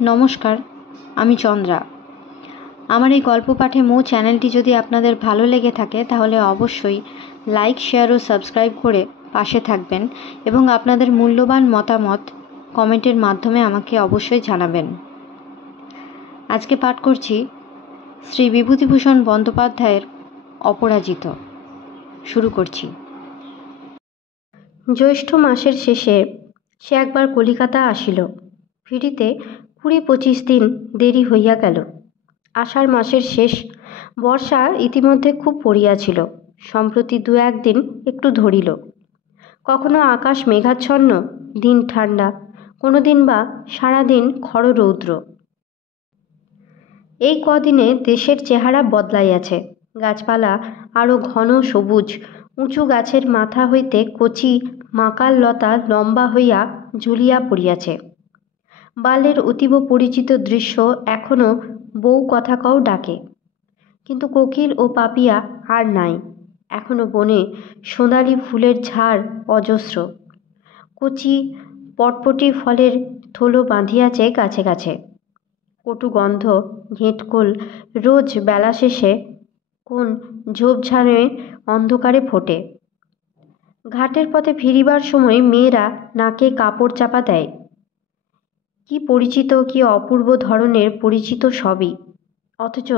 নমস্কার, আমি চন্দ্রা। আমার এই গল্প পাঠে মো চ্যানেলটি যদি আপনাদের ভালো লেগে থাকে তাহলে অবশ্যই লাইক, শেয়ার ও সাবস্ক্রাইব করে পাশে থাকবেন এবং আপনাদের মূল্যবান মতামত কমেন্টের মাধ্যমে আমাকে অবশ্যই জানাবেন। আজকে পাঠ করছি শ্রী বিভূতিভূষণ বন্দ্যোপাধ্যায়ের অপরাজিত। শুরু করছি। জ্যৈষ্ঠ মাসের শেষে সে একবার কলিকাতা আসিল। ফিরিতে 20-25 দিন দেরি হইয়া গেল। আষাঢ় মাসের শেষ। বর্ষা ইতিমধ্যে খুব পড়িয়াছিল। সম্প্রতি 2-1 দিন একটু ধরিল। কখনো আকাশ মেঘাচ্ছন্ন, দিন ঠান্ডা, কোনো দিন বা সারাদিন খররৌদ্র। এই কদিনে দেশের চেহারা বদলাইয়াছে। গাছপালা আরও ঘন সবুজ। উঁচু গাছের মাথা হইতে কচি মাকাল লতা লম্বা হইয়া ঝুলিয়া পড়িয়াছে। বাল্যের অতীব পরিচিত দৃশ্য এখনও বউ কথা কও ডাকে, কিন্তু কোকিল ও পাপিয়া আর নাই। এখনও বনে সোনালি ফুলের ঝাড় অজস্র। কচি পটপটি ফলের থলো বাঁধিয়াছে গাছে গাছে। কটু গন্ধ ঘেঁটকোল রোজ বেলা শেষে কোন ঝোপঝাড়ে অন্ধকারে ফোটে। ঘাটের পথে ফিরিবার সময় মেয়েরা নাকে কাপড় চাপা দেয়। কি পরিচিত, কি অপূর্ব ধরনের পরিচিত সবই, অথচ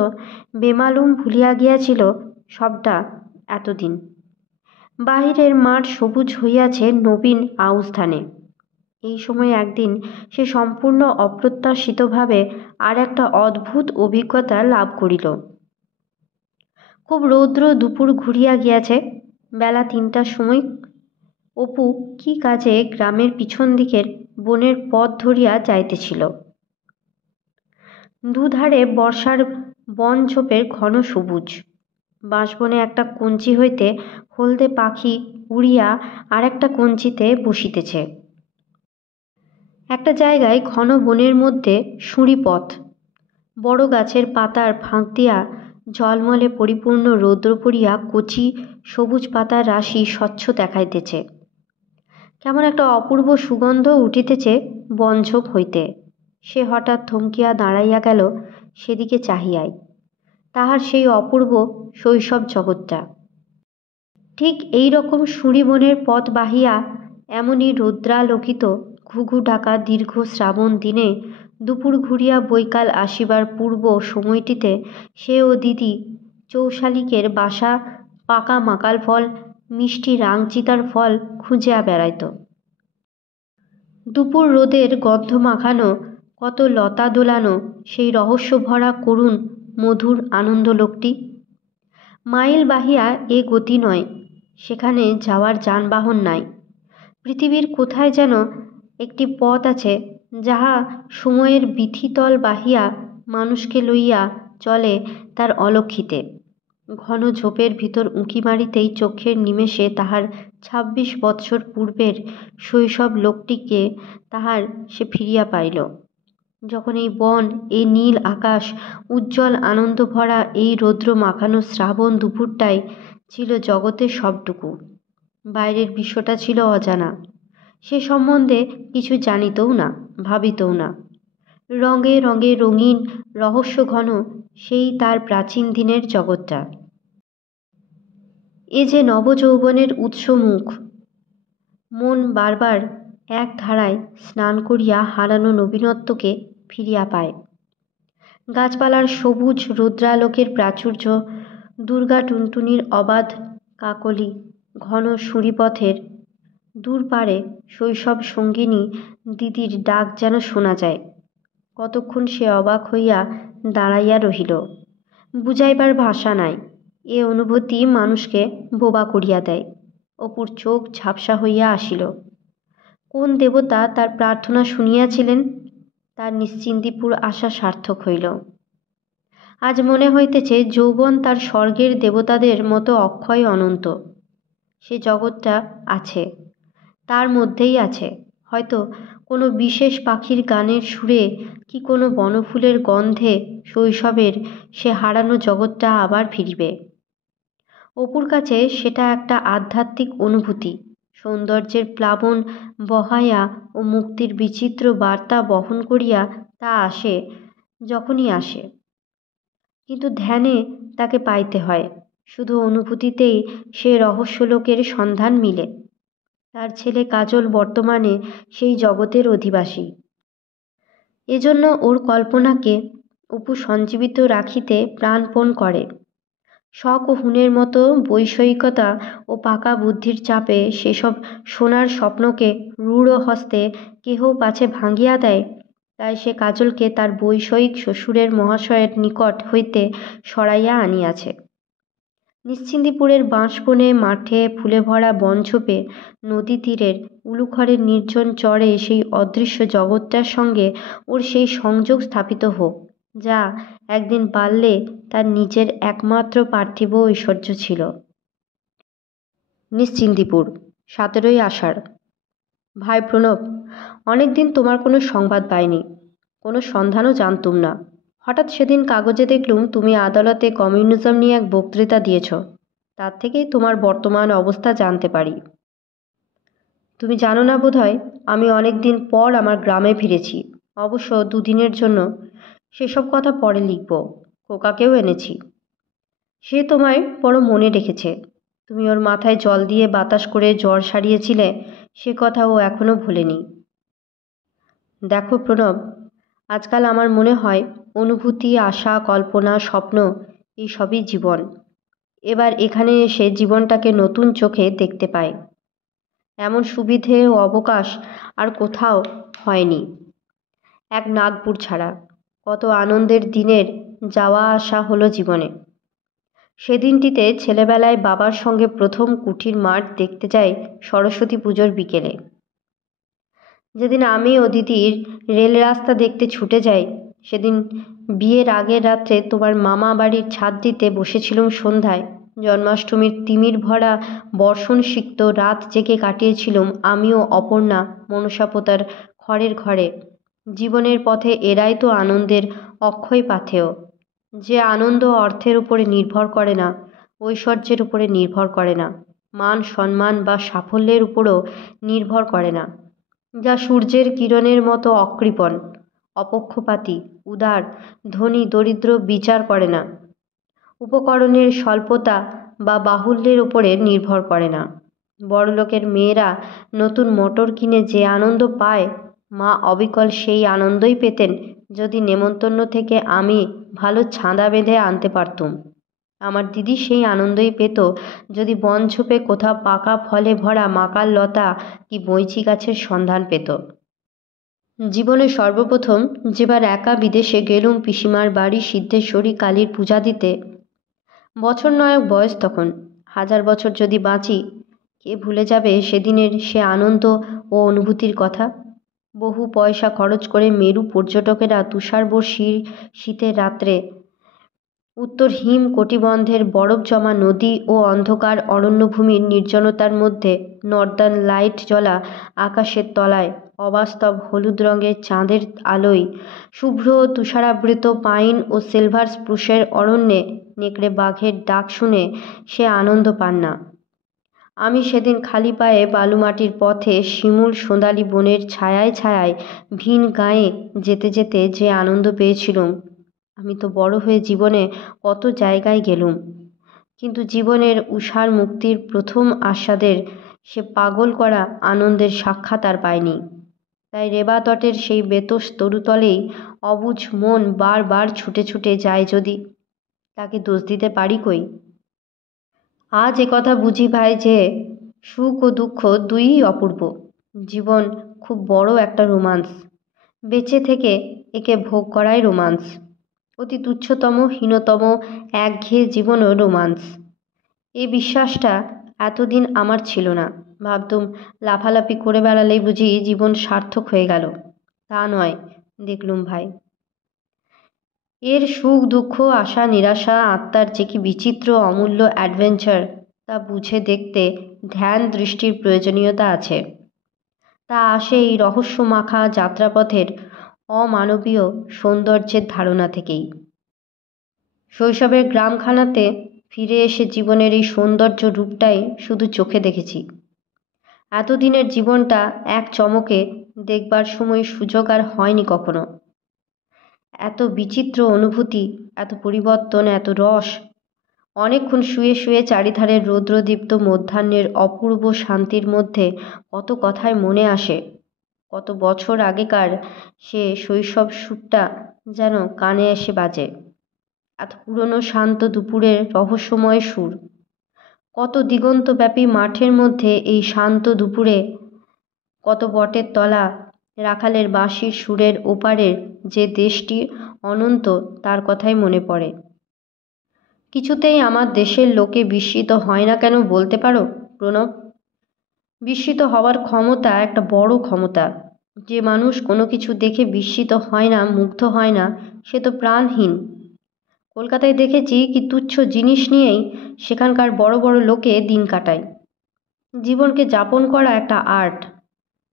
বেমালুম ভুলিয়া গিয়াছিল সবটা এতদিন। বাহিরের মাঠ সবুজ হইয়াছে নবীন আউশ ধানে। এই সময় একদিন সে সম্পূর্ণ অপ্রত্যাশিতভাবে আর একটা অদ্ভুত অভিজ্ঞতা লাভ করিল। খুব রৌদ্র দুপুর ঘুরিয়া গিয়াছে। বেলা 3টার সময় অপু কি কাজে গ্রামের পিছন দিকের বনের পথ ধরিয়া যাইতেছিল। দুধারে বর্ষার বন ঝোপের ঘন সবুজ। বাঁশবনে একটা কঞ্চি হইতে হলদে পাখি উড়িয়া আর একটা কঞ্চিতে বসিতেছে। একটা জায়গায় ঘন বনের মধ্যে সুঁড়ি পথ। বড় গাছের পাতার ফাঁক দিয়া ঝলমলে পরিপূর্ণ রৌদ্র পড়িয়া কচি সবুজ পাতার রাশি স্বচ্ছ দেখাইতেছে। কেমন একটা অপূর্ব সুগন্ধ উঠিতেছে বনঝোপ হইতে। সে হঠাৎ থমকিয়া দাঁড়াইয়া গেল সেদিকে চাহিয়াই। তাহার সেই অপূর্ব শৈশব জগৎটা। ঠিক এই রকম সুঁড়ি বনের পথ বাহিয়া এমনই রৌদ্রালোকিত ঘুঘু ডাকা দীর্ঘ শ্রাবণ দিনে দুপুর ঘুরিয়া বৈকাল আসিবার পূর্ব সময়টিতে সে ও দিদি চৌশালিকের বাসা পাকা মাকাল ফল, মিষ্টি রাংচিতার ফল খুঁজিয়া বেড়াইত। দুপুর রোদের গন্ধ মাখানো কত লতা দোলানো সেই রহস্যভরা করুণ মধুর আনন্দলোকটি। মাইল বাহিয়া এ গতি নয়, সেখানে যাওয়ার যানবাহন নাই। পৃথিবীর কোথায় যেন একটি পথ আছে যাহা সময়ের বিথিতল বাহিয়া মানুষকে লইয়া চলে তার অলক্ষিতে। ঘন ঝোপের ভিতর উঁকি মারিতেই চোখের নিমেষে তাহার 26 বৎসর পূর্বের শৈশব লোকটিকে তাহার সে ফিরিয়া পাইল। যখন এই বন, এই নীল আকাশ, উজ্জ্বল আনন্দ ভরা এই রৌদ্র মাখানো শ্রাবণ দুপুরটাই ছিল জগতের সবটুকু। বাইরের বিশ্বটা ছিল অজানা। সে সম্বন্ধে কিছু জানিতও না, ভাবিতও না। রঙে রঙে রঙিন রহস্যঘন সেই তার প্রাচীন দিনের জগৎটা। এ যে নবযৌবনের উৎসমুখ। মন বারবার এক ধারায় স্নান করিয়া হারানো নবীনত্বকে ফিরিয়া পায়। গাছপালার সবুজ রৌদ্রালোকের প্রাচুর্য, দুর্গা টুনটুনির অবাধ কাকলি, ঘন সুঁড়িপথের দূর পারে শৈশব সঙ্গিনী দিদির ডাক যেন শোনা যায়। কতক্ষণ সে অবাক হইয়া দাঁড়াইয়া রহিল। বুঝাইবার ভাষা নাই। এ অনুভূতি মানুষকে বোবা করিয়া দেয়। অপুর চোখ ঝাপসা হইয়া আসিল। কোন দেবতা তার প্রার্থনা শুনিয়াছিলেন? তার নিশ্চিন্দিপুর আশা সার্থক হইল। আজ মনে হইতেছে যৌবন তার স্বর্গের দেবতাদের মতো অক্ষয় অনন্ত। সে জগৎটা আছে, তার মধ্যেই আছে। হয়তো কোনো বিশেষ পাখির গানের সুরে কি কোনো বনফুলের গন্ধে শৈশবের সে হারানো জগৎটা আবার ফিরিবে। অপুর কাছে সেটা একটা আধ্যাত্মিক অনুভূতি, সৌন্দর্যের প্লাবন বহাইয়া ও মুক্তির বিচিত্র বার্তা বহন করিয়া তা আসে যখনই আসে, কিন্তু ধ্যানে তাকে পাইতে হয়। শুধু অনুভূতিতেই সে রহস্যলোকের সন্ধান মিলে। তার ছেলে কাজল বর্তমানে সেই জগতের অধিবাসী। এজন্য ওর কল্পনাকে অপু সঞ্জীবিত রাখিতে প্রাণপণ করে। শখ ও হুনের মতো বৈষয়িকতা ও পাকা বুদ্ধির চাপে সেসব সোনার স্বপ্নকে রূঢ় হস্তে কেহ পাছে ভাঙিয়া দেয়, তাই সে কাজলকে তার বৈষয়িক শ্বশুরের মহাশয়ের নিকট হইতে সরাইয়া আনিয়াছে। নিশ্চিন্দিপুরের বাঁশবনে, মাঠে, ফুলে ভরা বনঝোপে, নদী তীরের উলুখড়ের নির্জন চরে সেই অদৃশ্য জগৎটার সঙ্গে ওর সেই সংযোগ স্থাপিত হোক, যা একদিন বাল্যে তার নিজের একমাত্র পার্থিব ঐশ্বর্য ছিল। নিশ্চিন্দিপুর, 17ই আষাঢ়। ভাই প্রণব, অনেক দিন তোমার কোনো সংবাদ পাইনি, কোনো সন্ধানও জানতুম না। হঠাৎ সেদিন কাগজে দেখলুম তুমি আদালতে কমিউনিজম নিয়ে এক বক্তৃতা দিয়েছ। তার থেকেই তোমার বর্তমান অবস্থা জানতে পারি। তুমি জানো না বোধহয়, আমি অনেক দিন পর আমার গ্রামে ফিরেছি, অবশ্য 2 দিনের জন্য। সেসব কথা পরে লিখব। খোকাকেও এনেছি। সে তোমায় বড় মনে রেখেছে। তুমি ওর মাথায় জল দিয়ে বাতাস করে জ্বর সারিয়েছিলে, সে কথা ও এখনো ভোলেনি। দেখো প্রণব, আজকাল আমার মনে হয় অনুভূতি, আশা, কল্পনা, স্বপ্ন এই সবই জীবন। এবার এখানে এসে জীবনটাকে নতুন চোখে দেখতে পাই। এমন সুবিধে ও অবকাশ আর কোথাও হয়নি, এক নাগপুর ছাড়া। কত আনন্দের দিনের যাওয়া আসা হলো জীবনে। সেদিনটিতে ছেলেবেলায় বাবার সঙ্গে প্রথম কুঠির মাঠ দেখতে যাই সরস্বতী পুজোর বিকেলে। যেদিন আমি ও দিদির রেল রাস্তা দেখতে ছুটে যাই, সেদিন বিয়ের আগের রাত্রে তোমার মামা বাড়ির ছাদটিতে বসেছিলুম সন্ধ্যায়। জন্মাষ্টমীর তিমির ভরা বর্ষণসিক্ত রাত জেগে কাটিয়েছিলুম আমিও অপর্ণা মনসাপোতার খড়ের ঘরে। জীবনের পথে এরাই তো আনন্দের অক্ষয় পাথেয়, যে আনন্দ অর্থের উপরে নির্ভর করে না, ঐশ্বর্যের উপরে নির্ভর করে না, মান সম্মান বা সাফল্যের উপরও নির্ভর করে না, যা সূর্যের কিরণের মতো অকৃপণ, অপক্ষপাতী, উদার, ধনী দরিদ্র বিচার করে না, উপকরণের স্বল্পতা বা বাহুল্যের উপরে নির্ভর করে না। বড়লোকের মেয়েরা নতুন মোটর কিনে যে আনন্দ পায়, মা অবিকল সেই আনন্দই পেতেন যদি নেমন্তন্ন থেকে আমি ভালো ছাঁদা বেঁধে আনতে পারতুম। আমার দিদি সেই আনন্দই পেত যদি বনঝোপে কোথাও পাকা ফলে ভরা মাকাল লতা কি বৈঁচি গাছের সন্ধান পেত। জীবনে সর্বপ্রথম যেবার একা বিদেশে গেলুম পিসিমার বাড়ি সিদ্ধেশ্বরী কালীর পূজা দিতে, বছর 9 বয়স তখন। 1000 বছর যদি বাঁচি, কে ভুলে যাবে সেদিনের সে আনন্দ ও অনুভূতির কথা। বহু পয়সা খরচ করে মেরু পর্যটকেরা তুষারবর্ষীর শীতের রাত্রে উত্তর হিম কটিবন্ধের বরফ জমা নদী ও অন্ধকার অরণ্যভূমির নির্জনতার মধ্যে নর্দার্ন লাইট জ্বলা আকাশের তলায় অবাস্তব হলুদ রঙের চাঁদের আলোয় শুভ্র তুষারাবৃত পাইন ও সিলভার স্প্রুশের অরণ্যে নেকড়ে বাঘের ডাক শুনে সে আনন্দ পান না। আমি সেদিন খালি পায়ে বালুমাটির পথে শিমুল সোঁদালি বনের ছায়ায় ছায়ায় ভিন গায়ে যেতে যেতে যে আনন্দ পেয়েছিলুম। আমি তো বড় হয়ে জীবনে কত জায়গায় গেলুম, কিন্তু জীবনের উষার মুক্তির প্রথম আস্বাদের সে পাগল করা আনন্দের সাক্ষাৎ আর পাইনি। তাই রেবা তটের সেই বেতস তরুতলেই অবুঝ মন বারবার ছুটে ছুটে যায় যদি, তাকে দোষ দিতে পারি কই? আজ একথা বুঝি ভাই যে সুখ ও দুঃখ দুইই অপূর্ব। জীবন খুব বড় একটা রোমান্স। বেঁচে থেকে একে ভোগ করাই রোমান্স। অতি তুচ্ছতম, হীনতম, একঘেয়ে জীবনও রোমান্স। এই বিশ্বাসটা এতদিন আমার ছিল না। ভাবতুম লাফালাফি করে বেড়ালেই বুঝি জীবন সার্থক হয়ে গেল। তা নয়, দেখলুম ভাই, এর সুখ দুঃখ, আশা নিরাশা, আত্মার যে কি বিচিত্র অমূল্য অ্যাডভেঞ্চার, তা বুঝে দেখতে ধ্যান দৃষ্টির প্রয়োজনীয়তা আছে। তা আসে এই রহস্যমাখা যাত্রাপথের অমানবীয় সৌন্দর্যের ধারণা থেকেই। শৈশবের গ্রামখানাতে ফিরে এসে জীবনের এই সৌন্দর্য রূপটাই শুধু চোখে দেখেছি। এতদিনের জীবনটা এক চমকে দেখবার সময় সুযোগ আর হয়নি কখনো। এত বিচিত্র অনুভূতি, এত পরিবর্তন, এত রস। অনেকক্ষণ শুয়ে শুয়ে চারিধারের রৌদ্রদীপ্ত মধ্যাহ্নের অপূর্ব শান্তির মধ্যে কত কথাই মনে আসে। কত বছর আগেকার সে শৈশব সুরটা যেন কানে এসে বাজে। এত পুরনো শান্ত দুপুরের রহস্যময় সুর। কত দিগন্তব্যাপী মাঠের মধ্যে এই শান্ত দুপুরে কত বটের তলা, রাখালের বাঁশির সুরের ওপারের যে দেশটি অনন্ত, তার কথাই মনে পড়ে। কিছুতেই আমার দেশের লোকে বিস্মিত হয় না কেন বলতে পারো প্রণব? বিস্মিত হওয়ার ক্ষমতা একটা বড় ক্ষমতা। যে মানুষ কোনো কিছু দেখে বিস্মিত হয় না, মুগ্ধ হয় না, সে তো প্রাণহীন। কলকাতায় দেখেছি কি তুচ্ছ জিনিস নিয়েই সেখানকার বড় বড় লোকে দিন কাটায়। জীবনকে যাপন করা একটা আর্ট।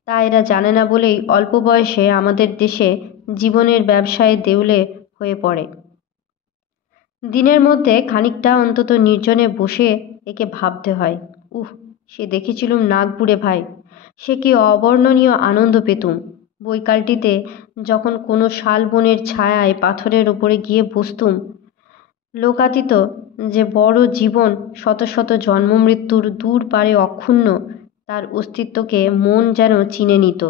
তা এরা জানে না বলেই অল্প বয়সে আমাদের দেশে জীবনের ব্যবসায় দেউলে হয়ে পড়ে। দিনের মধ্যে খানিকটা অন্তত নির্জনে বসে একে ভাবতে হয়। সে দেখেছিলুম নাগপুরে ভাই, সে কি অবর্ণনীয় আনন্দ পেতুম বৈকালটিতে, যখন কোনো শালবনের ছায়ায় পাথরের ওপরে গিয়ে বসতুম। লোকাতীত যে বড় জীবন, শত শত জন্ম মৃত্যুর দূর পারে অক্ষুণ্ণ, তার অস্তিত্বকে মন যেন চিনে নিত।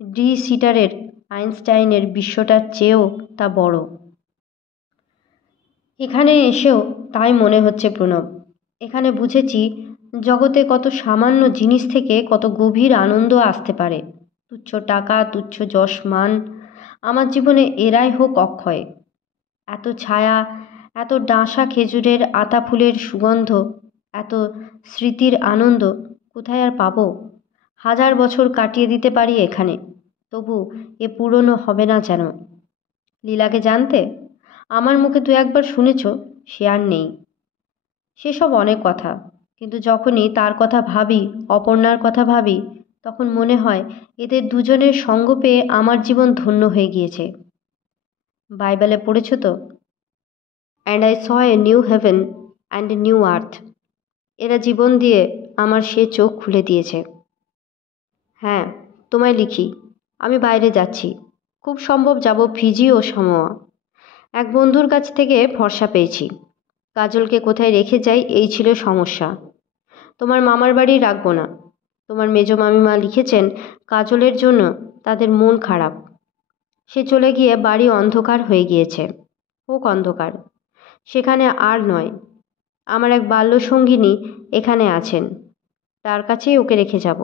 ডি সিটারের আইনস্টাইনের বিশ্বটার চেয়েও তা বড়। এখানে এসেও তাই মনে হচ্ছে প্রণব। এখানে বুঝেছি জগতে কত সামান্য জিনিস থেকে কত গভীর আনন্দ আসতে পারে। তুচ্ছ টাকা, তুচ্ছ যশ মান, আমার জীবনে এরাই হোক অক্ষয়। এত ছায়া, এত ডাঁশা খেজুরের আতা ফুলের সুগন্ধ, এত স্মৃতির আনন্দ কোথায় আর পাবো? 1000 বছর কাটিয়ে দিতে পারি এখানে, তবু এ পুরনো হবে না যেন। লীলাকে জানতে? আমার মুখে দু একবার শুনেছ, সে আর নেই। সেসব অনেক কথা, কিন্তু যখনই তার কথা ভাবি, অপর্ণার কথা ভাবি, তখন মনে হয় এদের দুজনের সঙ্গ পেয়ে আমার জীবন ধন্য হয়ে গিয়েছে। বাইবেলে পড়েছ তো, and I saw a new heaven and a new earth. এরা জীবন দিয়ে আমার সে চোখ খুলে দিয়েছে। হ্যাঁ, তোমায় লিখি, আমি বাইরে যাচ্ছি। খুব সম্ভব যাব ফিজি ও সামোয়া। এক বন্ধুর কাছ থেকে ভরসা পেয়েছি। কাজলকে কোথায় রেখে যাই এই ছিল সমস্যা। তোমার মামার বাড়ি রাখবো না। তোমার মেজ মামিমা লিখেছেন কাজলের জন্য তাদের মন খারাপ। সে চলে গিয়ে বাড়ি অন্ধকার হয়ে গিয়েছে। হোক অন্ধকার, সেখানে আর নয়। আমার এক বাল্যসঙ্গিনী এখানে আছেন, তার কাছেই ওকে রেখে যাব।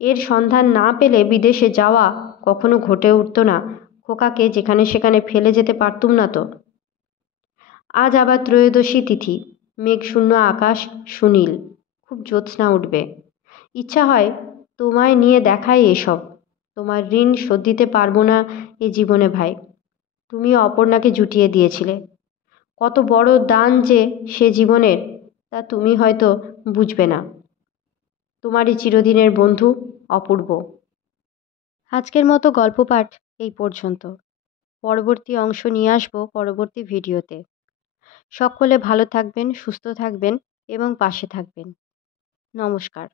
এর সন্ধান না পেলে বিদেশে যাওয়া কখনো ঘটে উঠত না। খোকাকে যেখানে সেখানে ফেলে যেতে পারতুম না তো। আজ আবার ত্রয়োদশী তিথি, মেঘশূন্য আকাশ, সুনীল, খুব জ্যোৎস্না উঠবে। ইচ্ছা হয় তোমায় নিয়ে দেখাই এসব। তোমার ঋণ শোধ দিতে পারবো না এ জীবনে ভাই। তুমি অপর্ণাকে জুটিয়ে দিয়েছিলে। কত বড় দান যে সে জীবনের, তা তুমি হয়তো বুঝবে না। তোমারই চিরদিনের বন্ধু, অপূর্ব। আজকের মতো গল্প পাঠ এই পর্যন্ত। পরবর্তী অংশ নিয়ে আসবো পরবর্তী ভিডিওতে। সকলে ভালো থাকবেন, সুস্থ থাকবেন এবং পাশে থাকবেন। নমস্কার।